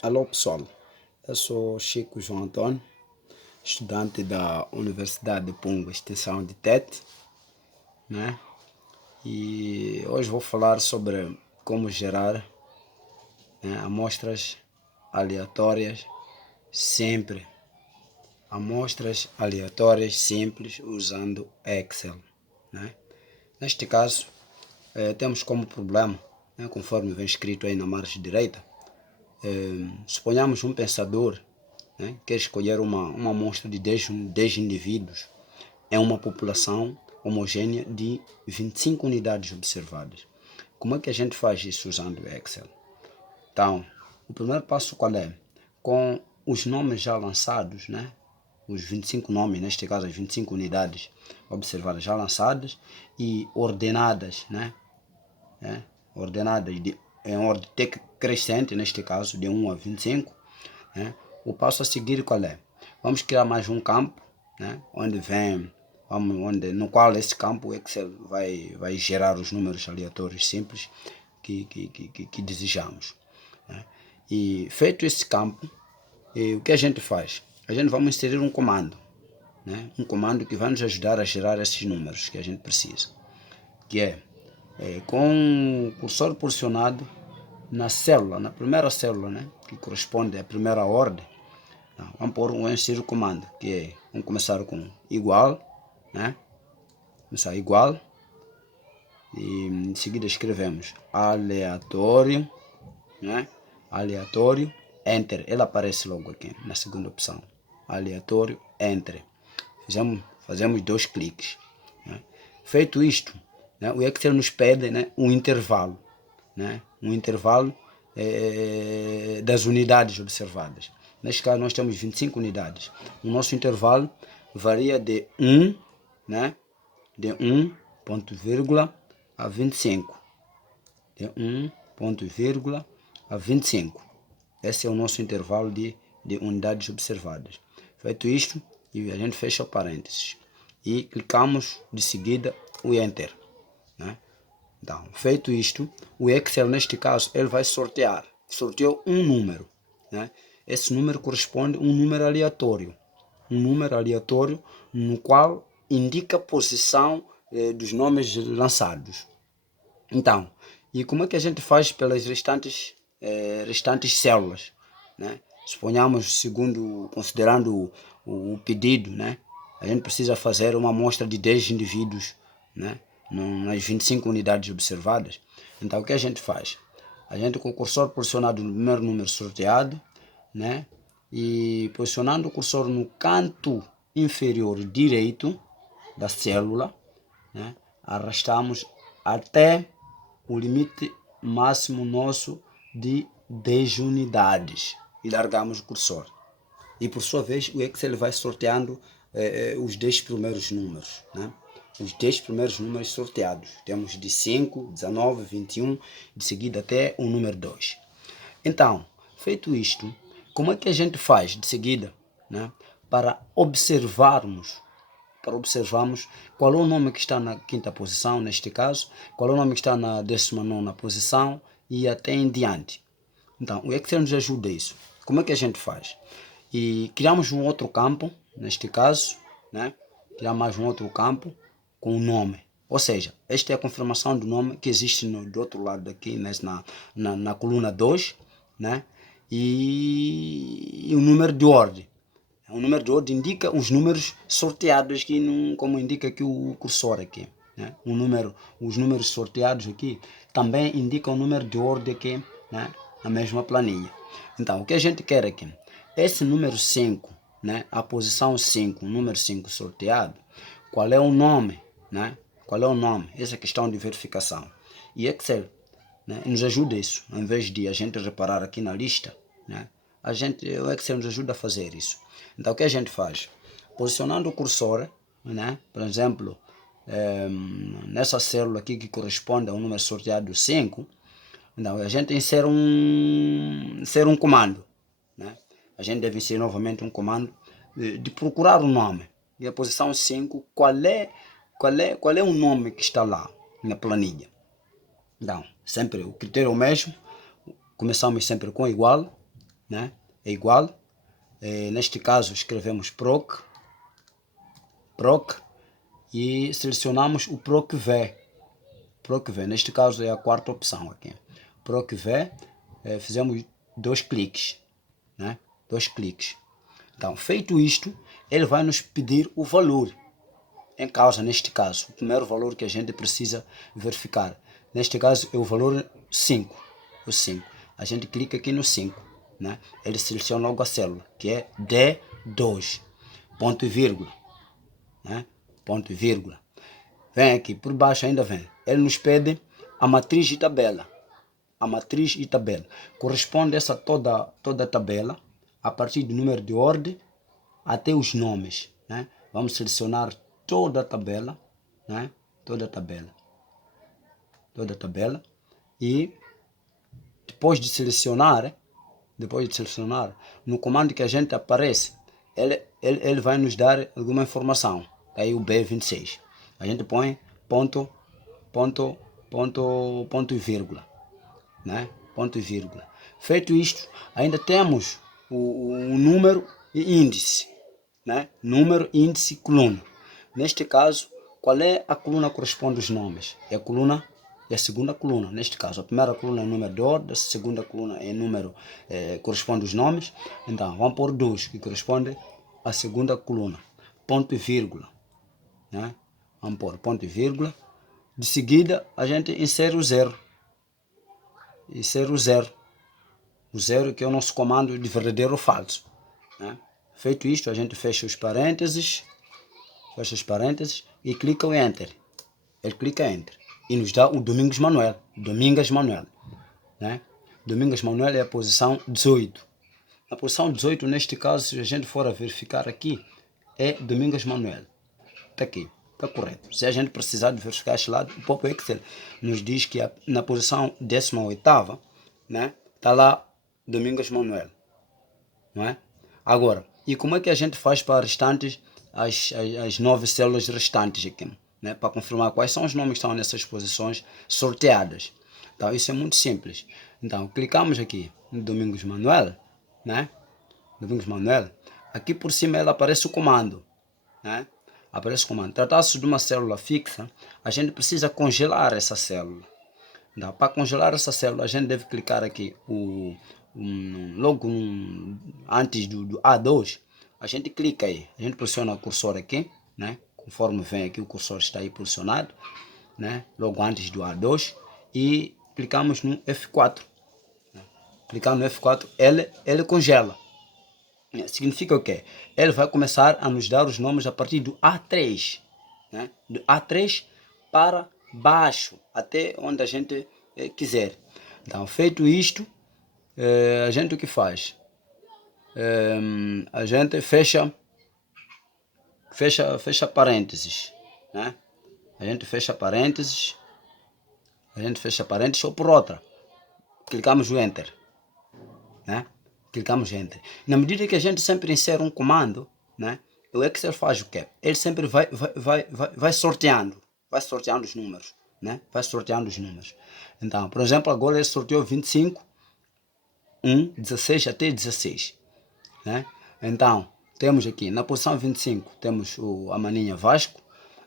Alô pessoal, eu sou Chico João Antônio, estudante da Universidade de Punga, extensão de Tete, né? E hoje vou falar sobre como gerar, né, amostras aleatórias sempre. Amostras aleatórias simples usando Excel, né? Neste caso, temos como problema, né, conforme vem escrito aí na margem direita, suponhamos um pensador, né, quer escolher uma amostra de 10 indivíduos em uma população homogênea de 25 unidades observadas. Como é que a gente faz isso usando o Excel? Então, o primeiro passo qual é? Com os nomes já lançados, né? Os 25 nomes, neste caso as 25 unidades observadas já lançadas e ordenadas, né? Ordenadas em ordem crescente, neste caso de 1 a 25, né? O passo a seguir qual é? Vamos criar mais um campo, né? No qual esse campo Excel vai gerar os números aleatórios simples que desejamos, né? E feito esse campo, o que a gente faz? A gente vai inserir um comando, né? Um comando que vai nos ajudar a gerar esses números que a gente precisa, que com o cursor posicionado na célula, na primeira célula, né, que corresponde à primeira ordem. Vamos inserir o comando, que vamos começar com igual, né? Começar igual e em seguida escrevemos aleatório, né? Aleatório, enter, ele aparece logo aqui na segunda opção, aleatório, enter. Fazemos 2 cliques, né? Feito isto, né, o Excel nos pede, né, um intervalo, né? Um intervalo das unidades observadas. Neste caso nós temos 25 unidades. O nosso intervalo varia de 1, né? De 1 ponto vírgula a 25. De 1 ponto vírgula a 25. Esse é o nosso intervalo de unidades observadas. Feito isto, a gente fecha o parênteses e clicamos de seguida o Enter, né? Então, feito isto, o Excel neste caso ele vai sortear. Sorteou um número, né? Esse número corresponde a um número aleatório. Um número aleatório no qual indica a posição dos nomes lançados. Então, e como é que a gente faz pelas restantes células, né? Suponhamos, considerando o pedido, né? A gente precisa fazer uma amostra de 10 indivíduos, né? Nas 25 unidades observadas. Então, o que a gente faz? A gente, com o cursor posicionado no primeiro número sorteado, né? E posicionando o cursor no canto inferior direito da célula, né? Arrastamos até o limite máximo nosso de 10 unidades e largamos o cursor. E por sua vez o Excel vai sorteando os 10 primeiros números, né? Os 10 primeiros números sorteados. Temos de 5, 19, 21, de seguida até o número 2. Então, feito isto, como é que a gente faz de seguida, né, para observarmos qual é o nome que está na quinta posição, neste caso, qual é o nome que está na 19ª posição e até em diante. Então, o Excel nos ajuda isso. Como é que a gente faz? E criamos um outro campo, neste caso, né? Criamos mais um outro campo com o nome. Ou seja, esta é a confirmação do nome que existe do outro lado aqui, na coluna 2, né? E o número de ordem. O número de ordem indica os números sorteados aqui, como indica aqui o cursor aqui, né? Os números sorteados aqui também indicam o número de ordem aqui, né? Na mesma planilha. Então, o que a gente quer aqui? Esse número 5, né? A posição 5, o número 5 sorteado, qual é o nome, né? Qual é o nome? Essa é a questão de verificação. E Excel, né, nos ajuda isso. Ao invés de a gente reparar aqui na lista, né? O Excel nos ajuda a fazer isso. Então, o que a gente faz? Posicionando o cursor, né? Por exemplo, nessa célula aqui que corresponde ao número sorteado 5, então a gente insere um comando, né? A gente deve inserir novamente um comando de procurar o nome. E a posição 5, qual é o nome que está lá na planilha? Então, sempre o critério é o mesmo. Começamos sempre com igual, né? É igual. Neste caso escrevemos proc e selecionamos o proc_v. Neste caso é a quarta opção aqui. proc_v, fizemos 2 cliques, né? 2 cliques. Então, feito isto, ele vai nos pedir o valor em causa, neste caso. O primeiro valor que a gente precisa verificar. Neste caso é o valor 5. O 5. A gente clica aqui no 5. Né? Ele seleciona logo a célula, que é D2. Ponto e vírgula. Né? Ponto e vírgula. Vem aqui, por baixo ainda vem. Ele nos pede a matriz e tabela. A matriz e tabela. Corresponde essa toda a tabela, a partir do número de ordem até os nomes. Né? Vamos selecionar toda a tabela. Né? Toda a tabela. E depois de selecionar, no comando que a gente aparece, ele vai nos dar alguma informação. Aí o B26. A gente põe ponto e vírgula. Né? Ponto e vírgula. Feito isto, ainda temos o número e índice. Né? Número, índice e coluna. Neste caso, qual é a coluna que corresponde aos nomes? É a coluna. É a segunda coluna, neste caso. A primeira coluna é número de ordem, a segunda coluna é número, corresponde aos nomes. Então, vamos pôr 2, que corresponde à segunda coluna. Ponto e vírgula. Né? Vamos pôr ponto e vírgula. De seguida, a gente insere o 0. Insere o 0. O 0 que é o nosso comando de verdadeiro ou falso. Né? Feito isto, a gente fecha os parênteses. E clica o Enter. Ele clica Enter. E nos dá o Domingos Manuel. Né? Domingos Manuel é a posição 18. A posição 18, neste caso, se a gente for a verificar aqui, é Domingos Manuel. Está aqui. Está correto. Se a gente precisar de verificar este lado, o próprio Excel nos diz que na posição 18ª, né, está lá Domingos Manuel. Não é? Agora, e como é que a gente faz para restantes, as 9 células restantes aqui? Né, para confirmar quais são os nomes que estão nessas posições sorteadas. Então, isso é muito simples. Então, clicamos aqui no Domingos Manuel, né? Domingos Manuel. Aqui por cima ela aparece o comando, né? Aparece o comando. Tratar-se de uma célula fixa, a gente precisa congelar essa célula. Então, para congelar essa célula, a gente deve clicar aqui logo antes do A2. A gente clica aí, a gente pressiona o cursor aqui, né? Conforme vem aqui, o cursor está aí posicionado, né? Logo antes do A2, e clicamos no F4. Clicando no F4, ele congela. Significa o quê? Ele vai começar a nos dar os nomes a partir do A3. Né? Do A3 para baixo, até onde a gente quiser. Então, feito isto, a gente o que faz? A gente fecha parênteses. Né? A gente fecha parênteses ou por outra. Clicamos no Enter. Né? Clicamos Enter. Na medida que a gente sempre insere um comando, né, o Excel faz o quê? Ele sempre vai sorteando. Vai sorteando os números. Né? Vai sorteando os números. Então, por exemplo, agora ele sorteou 25, 16 até 16. Né? Então, temos aqui, na posição 25, temos a maninha Vasco.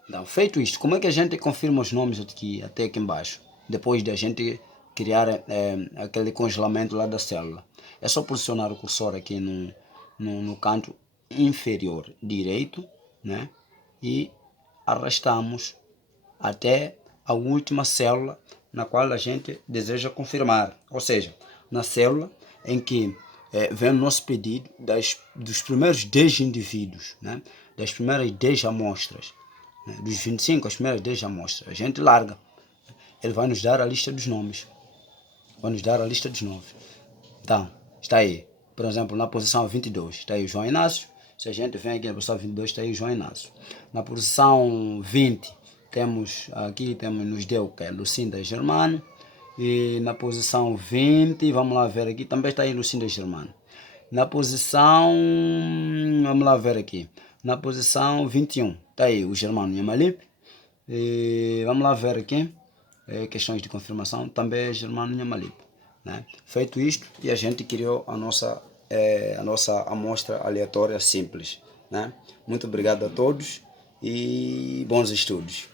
Então, feito isto, como é que a gente confirma os nomes aqui, até aqui embaixo? Depois de a gente criar aquele congelamento lá da célula. É só posicionar o cursor aqui no canto inferior direito, né? E arrastamos até a última célula na qual a gente deseja confirmar. Ou seja, na célula em que vem o nosso pedido dos primeiros 10 indivíduos, né? Das primeiras 10 amostras, né? Dos 25 as primeiras 10 amostras. A gente larga. Ele vai nos dar a lista dos nomes. Então, está aí. Por exemplo, na posição 22 está aí o João Inácio. Se a gente vem aqui na posição 22, está aí o João Inácio. Na posição 20, nos deu que é Lucinda Germano. E na posição 20, vamos lá ver aqui, também está aí Lucinda Germano. Na posição, vamos lá ver aqui, na posição 21, está aí o Germano Nhamalipe. E vamos lá ver aqui, questões de confirmação, também é Germano Nhamalipe. Né? Feito isto, e a gente criou a nossa a nossa amostra aleatória simples, né? Muito obrigado a todos e bons estudos.